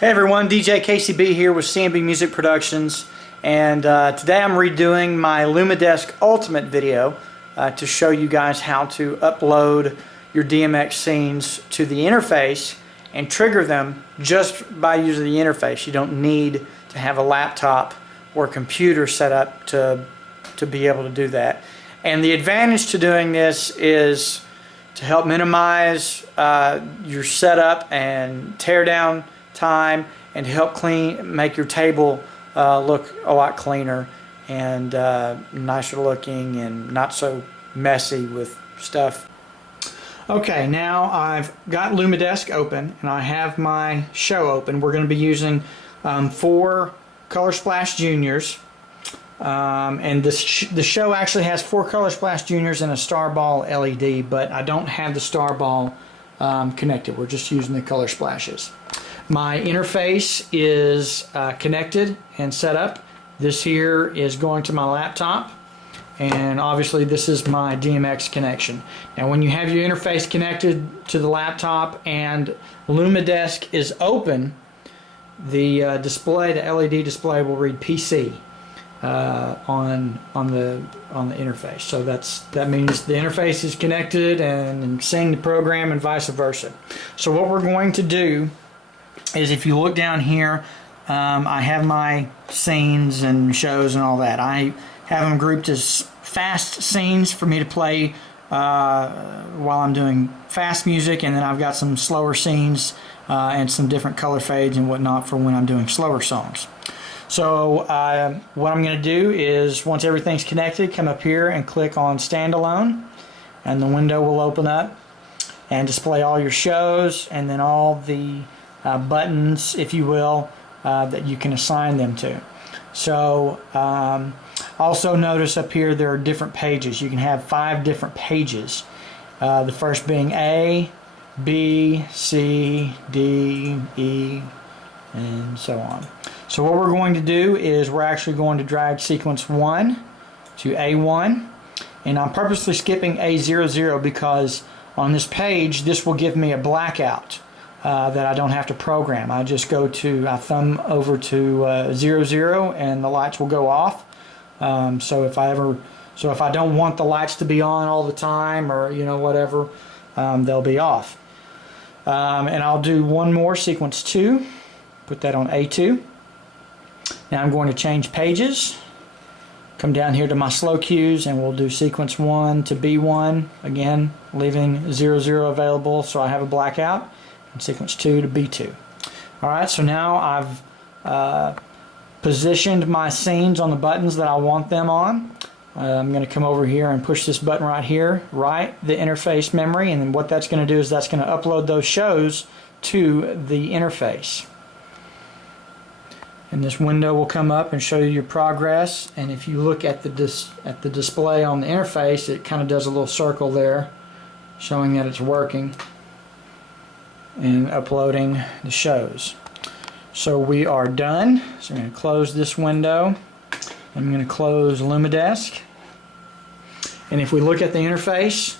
Hey everyone, DJ KCB here with CMB Music Productions, and today I'm redoing my Lumidesk Ultimate video to show you guys how to upload your DMX scenes to the interface and trigger them just by using the interface. You don't need to have a laptop or computer set up to be able to do that. And the advantage to doing this is to help minimize your setup and tear down time, and to help make your table look a lot cleaner and nicer looking and not so messy with stuff. Okay, now I've got Lumidesk open and I have my show open. We're going to be using 4 Color Splash Juniors, and the show actually has 4 Color Splash Juniors and a Starball LED, but I don't have the Starball connected. We're just using the Color Splashes. My interface is connected and set up. This here is going to my laptop, and obviously this is my DMX connection. Now when you have your interface connected to the laptop and Lumidesk is open, the display, the LED display, will read PC on the interface. So that means the interface is connected and seeing the program and vice versa. So what we're going to do is, if you look down here, I have my scenes and shows and all that. I have them grouped as fast scenes for me to play while I'm doing fast music, and then I've got some slower scenes and some different color fades and whatnot for when I'm doing slower songs. So what I'm going to do is, once everything's connected, come up here and click on standalone, and the window will open up and display all your shows and then all the buttons, if you will, that you can assign them to. So also notice up here there are different pages. You can have 5 different pages. The first being A, B, C, D, E, and so on. So what we're going to do is we're actually going to drag sequence 1 to A1, and I'm purposely skipping A00 because on this page this will give me a blackout that I don't have to program. I just I thumb over to 00 and the lights will go off. So if I don't want the lights to be on all the time, or whatever, they'll be off. And I'll do one more, sequence 2, put that on A2. Now I'm going to change pages, come down here to my slow cues, and we'll do sequence 1 to B1, again leaving 00 available so I have a blackout, and sequence 2 to B2. Alright, so now I've positioned my scenes on the buttons that I want them on. I'm going to come over here and push this button right here, write the interface memory, and then what that's going to do is that's going to upload those shows to the interface. And this window will come up and show you your progress, and if you look at the display on the interface, it kind of does a little circle there showing that it's working and uploading the shows. So we are done. So I'm going to close this window. I'm going to close Lumidesk, and if we look at the interface,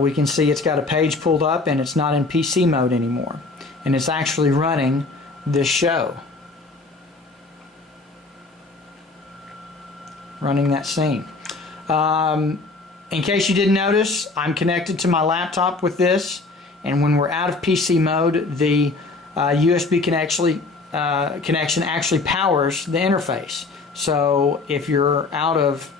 we can see it's got a page pulled up and it's not in PC mode anymore, and it's actually running this show, running that scene. In case you didn't notice, I'm connected to my laptop with this, and when we're out of PC mode, the USB connection actually powers the interface. So if you're out of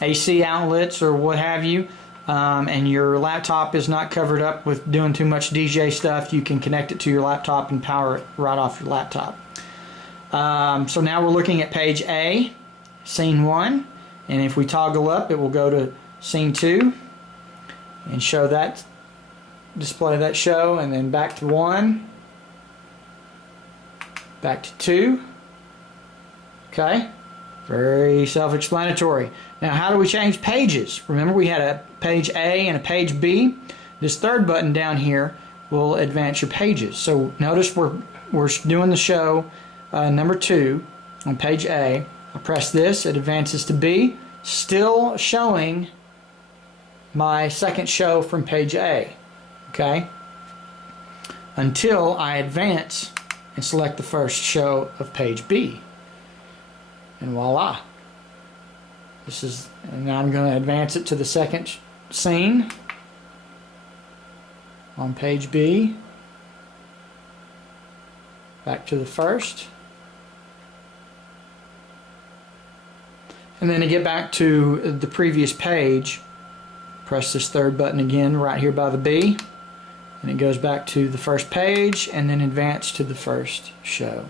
AC outlets or what have you, and your laptop is not covered up with doing too much DJ stuff, you can connect it to your laptop and power it right off your laptop. So now we're looking at page A, scene 1, and if we toggle up, it will go to scene 2 and show that, display that show, and then back to 1, back to 2. Okay, very self-explanatory. Now how do we change pages? Remember, we had a page A and a page B. This third button down here will advance your pages. So notice we're doing the show number 2 on page A. I press this, it advances to B, still showing my second show from page A. Okay, until I advance and select the first show of page B. And voila. And now I'm going to advance it to the second scene on page B. Back to the first. And then to get back to the previous page, press this third button again right here by the B, and it goes back to the first page and then advance to the first show.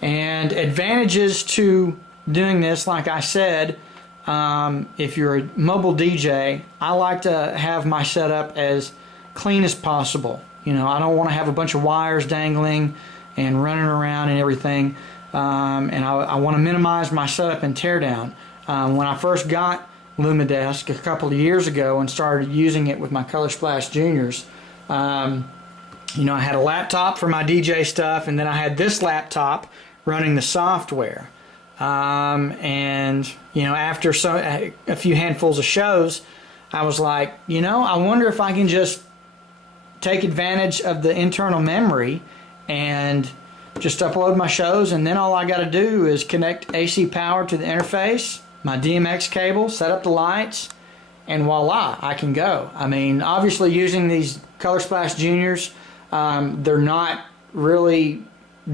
And advantages to doing this, like I said, if you're a mobile DJ, I like to have my setup as clean as possible. You know, I don't want to have a bunch of wires dangling and running around and everything. And I want to minimize my setup and teardown. When I first got Lumidesk a couple of years ago and started using it with my Color Splash Juniors, you know, I had a laptop for my DJ stuff, and then I had this laptop running the software. And you know, after a few handfuls of shows, I was like, you know, I wonder if I can just take advantage of the internal memory and just upload my shows, and then all I got to do is connect AC power to the interface, my DMX cable, set up the lights, and voila, I can go. I mean, obviously using these Color Splash Juniors, they're not really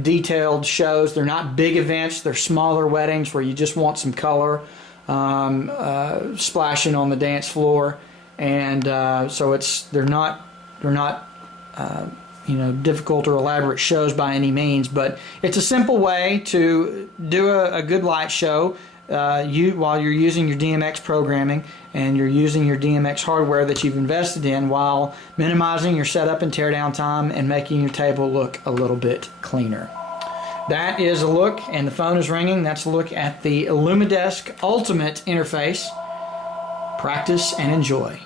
detailed shows. They're not big events. They're smaller weddings where you just want some color splashing on the dance floor, and so they're not you know, difficult or elaborate shows by any means, but it's a simple way to do a good light show while you're using your DMX programming and you're using your DMX hardware that you've invested in, while minimizing your setup and teardown time and making your table look a little bit cleaner. That is a look, and the phone is ringing. That's a look at the Lumidesk Ultimate interface. Practice and enjoy.